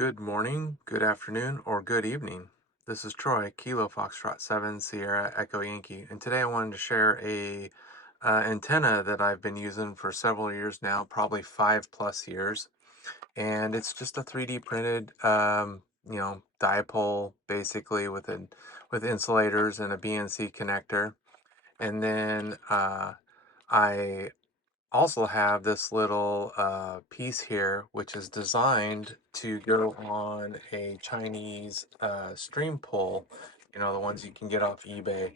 Good morning, good afternoon, or good evening. This is Troy, Kilo Foxtrot 7 Sierra Echo Yankee, and today I wanted to share a antenna that I've been using for several years now, probably 5+ years, and it's just a 3D printed, dipole basically with insulators and a BNC connector, and then I also have this little piece here, which is designed to go on a Chinese stream pole, the ones you can get off eBay,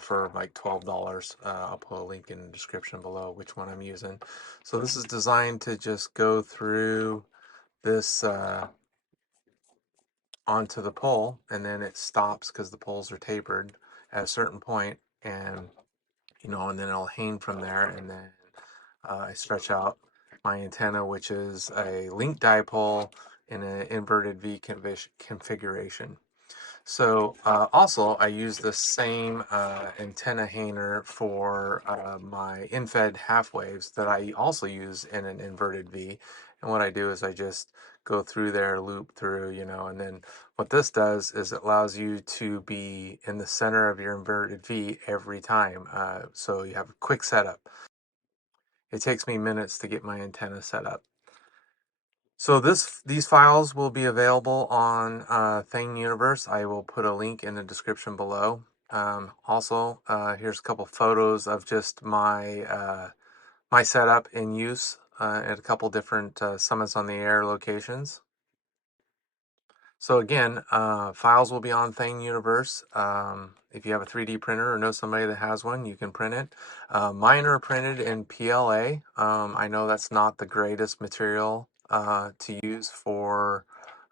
for like $12. I'll put a link in the description below which one I'm using. So this is designed to just go through this onto the pole, and then it stops because the poles are tapered at a certain point, and then it'll hang from there, and then I stretch out my antenna, which is a link dipole in an inverted V configuration. So also, I use the same antenna hanger for my in-fed half waves that I also use in an inverted V. And what I do is I just go through there, loop through, and then what this does is it allows you to be in the center of your inverted V every time. So you have a quick setup. It takes me minutes to get my antenna set up. So these files will be available on Thing Universe. I will put a link in the description below. Also, here's a couple photos of just my setup in use at a couple different Summits on the Air locations. So again, files will be on Thing Universe. If you have a 3D printer or know somebody that has one, you can print it. Mine are printed in PLA. I know that's not the greatest material to use for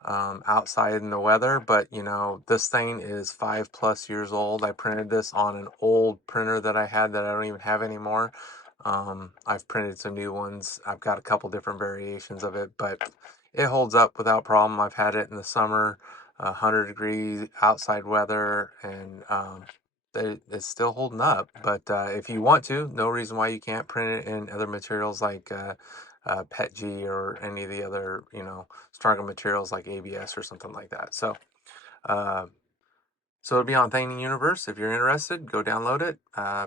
outside in the weather, but this thing is 5+ years old. I printed this on an old printer that I had that I don't even have anymore. I've printed some new ones. I've got a couple different variations of it, but it holds up without problem. I've had it in the summer, 100-degree outside weather, and it's still holding up. But if you want to, no reason why you can't print it in other materials like PETG or any of the other, stronger materials like ABS or something like that. Uh, so it'll be on Thing Universe. If you're interested, go download it,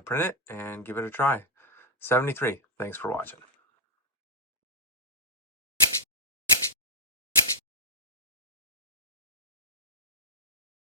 print it, and give it a try. 73. Thanks for watching.